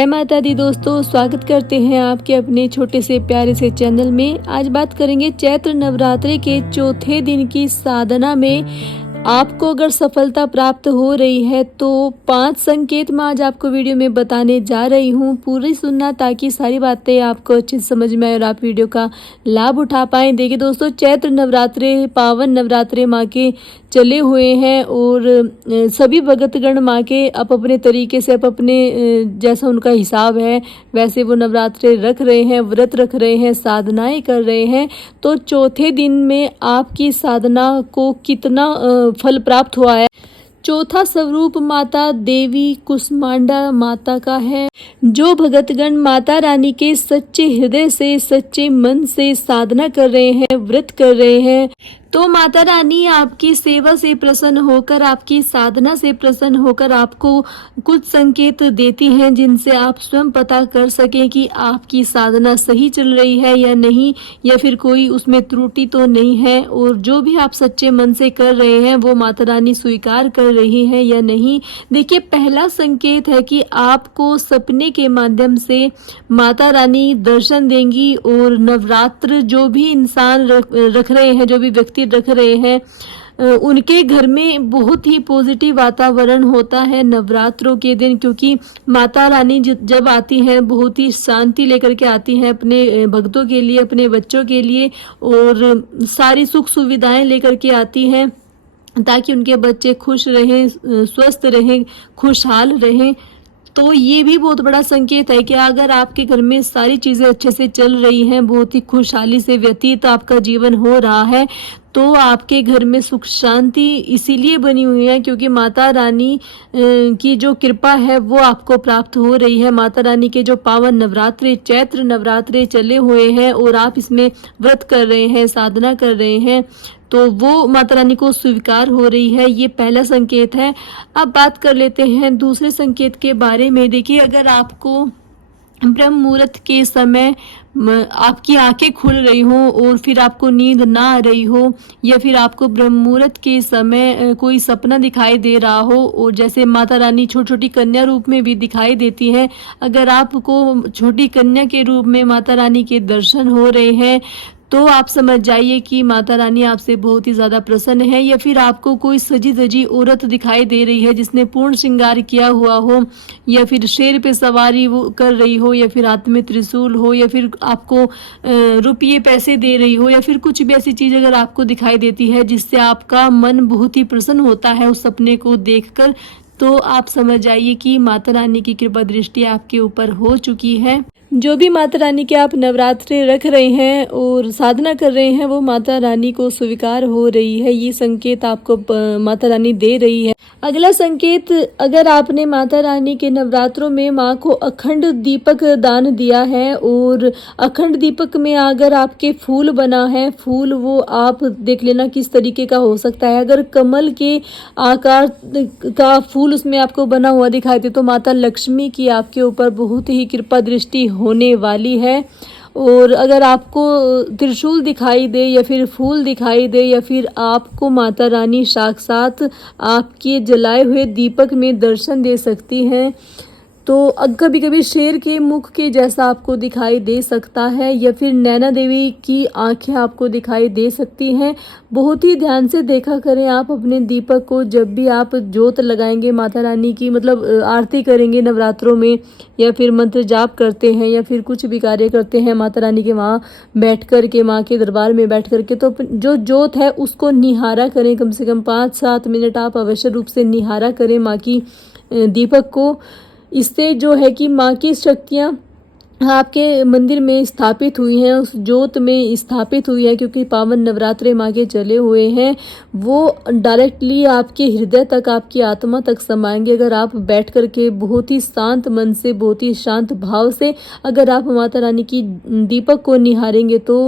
जय माता दी दोस्तों, स्वागत करते हैं आपके अपने छोटे से प्यारे से चैनल में। आज बात करेंगे चैत्र नवरात्रि के चौथे दिन की साधना में आपको अगर सफलता प्राप्त हो रही है तो 5 संकेत मैं आज आपको वीडियो में बताने जा रही हूँ। पूरी सुनना ताकि सारी बातें आपको अच्छे से समझ में आए और आप वीडियो का लाभ उठा पाएं। देखिए दोस्तों, चैत्र नवरात्रि पावन नवरात्रि माँ के चले हुए हैं और सभी भगतगण माँ के अपने तरीके से अपने जैसा उनका हिसाब है वैसे वो नवरात्रे रख रहे हैं, व्रत रख रहे हैं, साधनाएं कर रहे हैं। तो चौथे दिन में आपकी साधना को कितना फल प्राप्त हुआ है। चौथा स्वरूप माता देवी कुष्मांडा माता का है। जो भगतगण माता रानी के सच्चे हृदय से, सच्चे मन से साधना कर रहे हैं, व्रत कर रहे हैं, तो माता रानी आपकी सेवा से प्रसन्न होकर, आपकी साधना से प्रसन्न होकर आपको कुछ संकेत देती हैं जिनसे आप स्वयं पता कर सकें कि आपकी साधना सही चल रही है या नहीं, या फिर कोई उसमें त्रुटि तो नहीं है, और जो भी आप सच्चे मन से कर रहे हैं वो माता रानी स्वीकार कर रही है या नहीं। देखिए, पहला संकेत है कि आपको सपने के माध्यम से माता रानी दर्शन देंगी और नवरात्र जो भी इंसान रख रहे हैं, जो भी व्यक्ति रख रहे हैं, उनके घर में बहुत ही पॉजिटिव वातावरण होता है नवरात्रों के दिन, क्योंकि माता रानी जब आती हैं बहुत ही शांति लेकर के आती हैं अपने भक्तों के लिए, अपने बच्चों के लिए, और सारी सुख सुविधाएं लेकर के आती हैं ताकि उनके बच्चे खुश रहें, स्वस्थ रहें, खुशहाल रहें। तो ये भी बहुत बड़ा संकेत है कि अगर आपके घर में सारी चीज़ें अच्छे से चल रही हैं, बहुत ही खुशहाली से व्यतीत आपका जीवन हो रहा है, तो आपके घर में सुख शांति इसीलिए बनी हुई है क्योंकि माता रानी की जो कृपा है वो आपको प्राप्त हो रही है। माता रानी के जो पावन नवरात्रे, चैत्र नवरात्रे चले हुए हैं और आप इसमें व्रत कर रहे हैं, साधना कर रहे हैं, तो वो माता रानी को स्वीकार हो रही है। ये पहला संकेत है। अब बात कर लेते हैं दूसरे संकेत के बारे में। देखिए, अगर आपको ब्रह्म मुहूर्त के समय आपकी आंखें खुल रही हो और फिर आपको नींद ना आ रही हो, या फिर आपको ब्रह्म मुहूर्त के समय कोई सपना दिखाई दे रहा हो, और जैसे माता रानी छोटी छोटी कन्या रूप में भी दिखाई देती है, अगर आपको छोटी कन्या के रूप में माता रानी के दर्शन हो रहे हैं तो आप समझ जाइए कि माता रानी आपसे बहुत ही ज़्यादा प्रसन्न है। या फिर आपको कोई सजी धजी औरत दिखाई दे रही है जिसने पूर्ण श्रृंगार किया हुआ हो, या फिर शेर पे सवारी वो कर रही हो, या फिर हाथ में त्रिशूल हो, या फिर आपको रुपये पैसे दे रही हो, या फिर कुछ भी ऐसी चीज़ अगर आपको दिखाई देती है जिससे आपका मन बहुत ही प्रसन्न होता है उस सपने को देखकर, तो आप समझ जाइए कि माता रानी की कृपा दृष्टि आपके ऊपर हो चुकी है। जो भी माता रानी के आप नवरात्रि रख रहे हैं और साधना कर रहे हैं वो माता रानी को स्वीकार हो रही है। ये संकेत आपको माता रानी दे रही है। अगला संकेत, अगर आपने माता रानी के नवरात्रों में माँ को अखंड दीपक दान दिया है और अखंड दीपक में अगर आपके फूल बना है, फूल वो आप देख लेना किस तरीके का हो सकता है। अगर कमल के आकार का फूल उसमें आपको बना हुआ दिखाई दे तो माता लक्ष्मी की आपके ऊपर बहुत ही कृपा दृष्टि होने वाली है। और अगर आपको त्रिशूल दिखाई दे या फिर फूल दिखाई दे, या फिर आपको माता रानी साक्षात आपके जलाए हुए दीपक में दर्शन दे सकती हैं, तो कभी कभी शेर के मुख के जैसा आपको दिखाई दे सकता है, या फिर नैना देवी की आंखें आपको दिखाई दे सकती हैं। बहुत ही ध्यान से देखा करें आप अपने दीपक को। जब भी आप जोत लगाएंगे माता रानी की, मतलब आरती करेंगे नवरात्रों में, या फिर मंत्र जाप करते हैं, या फिर कुछ भी कार्य करते हैं माता रानी के वहाँ बैठ कर के, माँ के दरबार में बैठ कर के, तो जो जोत है उसको निहारा करें। कम से कम 5-7 मिनट आप अवश्य रूप से निहारा करें माँ की दीपक को। इससे जो है कि माँ की शक्तियाँ आपके मंदिर में स्थापित हुई हैं, उस जोत में स्थापित हुई है, क्योंकि पावन नवरात्रे माँ के चले हुए हैं, वो डायरेक्टली आपके हृदय तक, आपकी आत्मा तक समाएंगे। अगर आप बैठ कर के बहुत ही शांत मन से, बहुत ही शांत भाव से अगर आप माता रानी की दीपक को निहारेंगे तो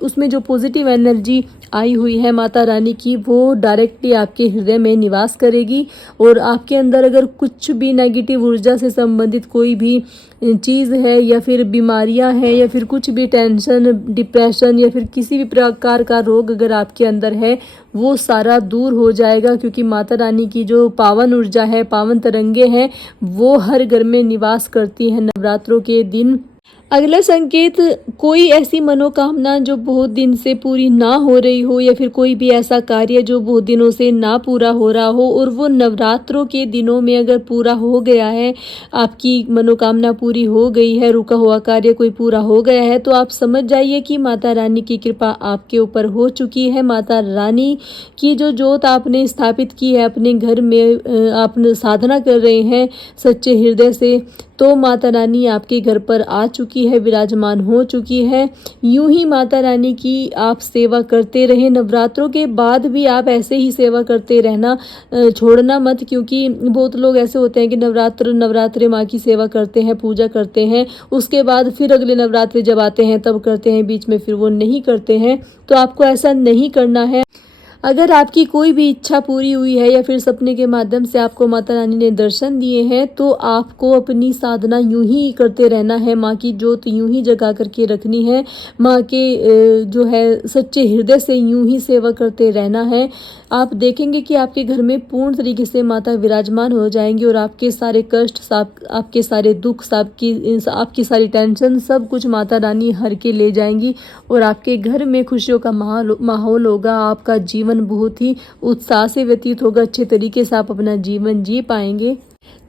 उसमें जो पॉजिटिव एनर्जी आई हुई है माता रानी की, वो डायरेक्टली आपके हृदय में निवास करेगी। और आपके अंदर अगर कुछ भी नेगेटिव ऊर्जा से संबंधित कोई भी चीज़ है या फिर बीमारियां हैं या फिर कुछ भी टेंशन, डिप्रेशन या फिर किसी भी प्रकार का रोग अगर आपके अंदर है वो सारा दूर हो जाएगा, क्योंकि माता रानी की जो पावन ऊर्जा है, पावन तरंगे हैं, वो हर घर में निवास करती हैं नवरात्रों के दिन। अगला संकेत, कोई ऐसी मनोकामना जो बहुत दिन से पूरी ना हो रही हो या फिर कोई भी ऐसा कार्य जो बहुत दिनों से ना पूरा हो रहा हो और वो नवरात्रों के दिनों में अगर पूरा हो गया है, आपकी मनोकामना पूरी हो गई है, रुका हुआ कार्य कोई पूरा हो गया है, तो आप समझ जाइए कि माता रानी की कृपा आपके ऊपर हो चुकी है। माता रानी की जो जोत आपने स्थापित की है अपने घर में, आप साधना कर रहे हैं सच्चे हृदय से, तो माता रानी आपके घर पर आ चुकी है, विराजमान हो चुकी है। यूं ही माता रानी की आप सेवा करते रहें, नवरात्रों के बाद भी आप ऐसे ही सेवा करते रहना, छोड़ना मत, क्योंकि बहुत लोग ऐसे होते हैं कि नवरात्रे माँ की सेवा करते हैं, पूजा करते हैं, उसके बाद फिर अगले नवरात्रे जब आते हैं तब करते हैं, बीच में फिर वो नहीं करते हैं। तो आपको ऐसा नहीं करना है। अगर आपकी कोई भी इच्छा पूरी हुई है या फिर सपने के माध्यम से आपको माता रानी ने दर्शन दिए हैं, तो आपको अपनी साधना यूं ही करते रहना है, माँ की जोत यूं ही जगा करके रखनी है, माँ के जो है सच्चे हृदय से यूं ही सेवा करते रहना है। आप देखेंगे कि आपके घर में पूर्ण तरीके से माता विराजमान हो जाएंगी और आपके सारे कष्ट, आपके सारे दुख, आपकी सारी टेंशन, सब कुछ माता रानी हर के ले जाएंगी और आपके घर में खुशियों का माहौल होगा। आपका जीवन बहुत ही उत्साह से व्यतीत होगा, अच्छे तरीके से आप अपना जीवन जी पाएंगे।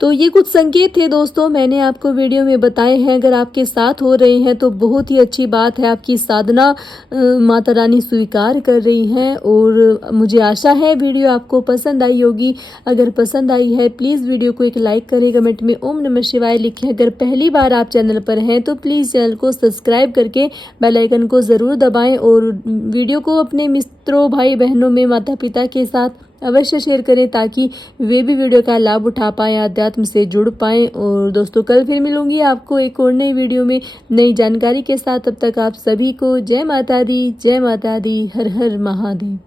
तो ये कुछ संकेत थे दोस्तों, मैंने आपको वीडियो में बताए हैं। अगर आपके साथ हो रहे हैं तो बहुत ही अच्छी बात है, आपकी साधना माता रानी स्वीकार कर रही हैं और मुझे आशा है वीडियो आपको पसंद आई होगी। अगर पसंद आई है प्लीज़ वीडियो को एक लाइक करें, कमेंट में ओम नमः शिवाय लिखें। अगर पहली बार आप चैनल पर हैं तो प्लीज़ चैनल को सब्सक्राइब करके बेल आइकन को ज़रूर दबाएँ और वीडियो को अपने मित्रों, भाई बहनों में, माता पिता के साथ अवश्य शेयर करें ताकि वे भी वीडियो का लाभ उठा पाएँ, अध्यात्म से जुड़ पाएँ। और दोस्तों कल फिर मिलूंगी आपको एक और नई वीडियो में नई जानकारी के साथ। तब तक आप सभी को जय माता दी, जय माता दी, हर हर महादेव।